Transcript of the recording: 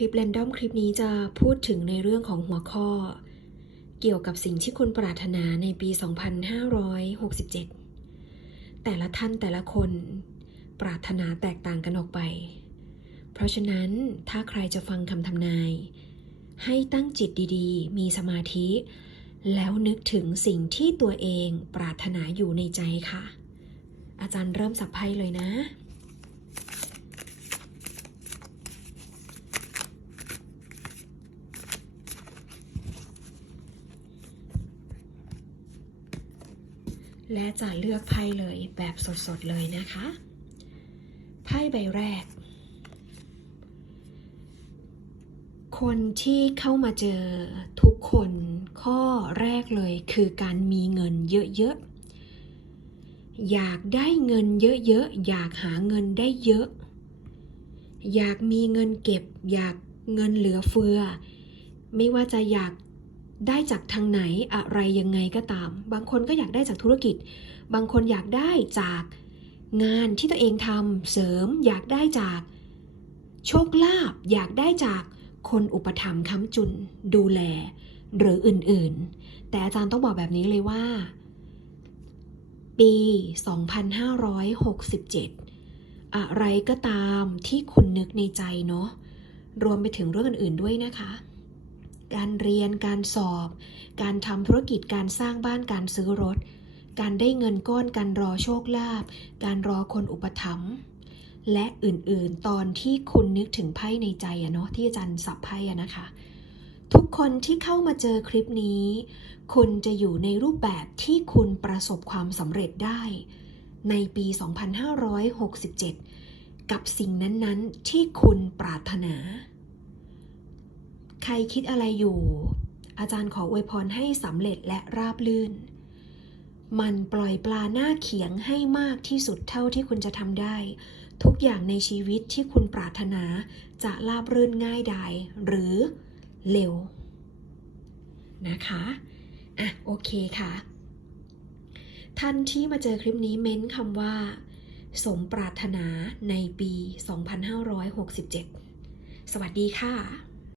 คลิป r รนดอมคลิปนี้จะพูดถึงในเรื่องของหัวข้อ เกี่ยวกับสิ่งที่คุณปรารถนาในปี 2567 แต่ละท่านแต่ละคนปรารถนาแตกต่างกันออกไป เพราะฉะนั้นถ้าใครจะฟังคำทำนาย ให้ตั้งจิตดีๆ มีสมาธิ แล้วนึกถึงสิ่งที่ตัวเองปรารถนาอยู่ในใจค่ะ อาจารย์เริ่มสับไพ่เลยนะ และจะเลือกไพ่เลยแบบสดๆเลยนะคะ ไพ่ใบแรก คนที่เข้ามาเจอทุกคนข้อแรกเลยคือการมีเงินเยอะๆ อยากได้เงินเยอะๆ อยากหาเงินได้เยอะ อยากมีเงินเก็บ อยากเงินเหลือเฟือ ไม่ว่าจะอยาก ได้จากทางไหนอะไรยังไงก็ตาม บางคนก็อยากได้จากธุรกิจ บางคนอยากได้จากงานที่ตัวเองทำเสริม อยากได้จาก โชคลาภอยากได้จากคนอุปถัมภ์ค้ำจุน ดูแล หรืออื่นๆ แต่อาจารย์ต้องบอกแบบนี้เลยว่า ปี 2567 อะไรก็ตามที่คุณนึกในใจเนาะรวมไปถึงเรื่องอื่นๆด้วยนะคะ การเรียน การสอบ การทำธุรกิจ การสร้างบ้าน การซื้อรถ การได้เงินก้อน การรอโชคลาภ การรอคนอุปถัมภ์ และอื่นๆ ตอนที่คุณนึกถึงไพ่ในใจอะเนาะที่อาจารย์สับไพ่อะนะคะ ทุกคนที่เข้ามาเจอคลิปนี้ คุณจะอยู่ในรูปแบบที่คุณประสบความสำเร็จได้ ในปี 2567 กับสิ่งนั้นๆ ที่คุณปรารถนา รคิดอะไรอยู่ อาจารย์ขออวยพรให้สำเร็จและราบลื่น มันปล่อยปลาหน้าเขียงให้มากที่สุดเท่าที่คุณจะทำได้ ทุกอย่างในชีวิตที่คุณปรารถนาจะราบรื่นง่ายดายหรือเร็ว นะคะ อะ โอเคค่ะ ท่านที่มาเจอคลิปนี้เม้นคำว่า สมปรารถนาในปี 2567 สวัสดีค่ะ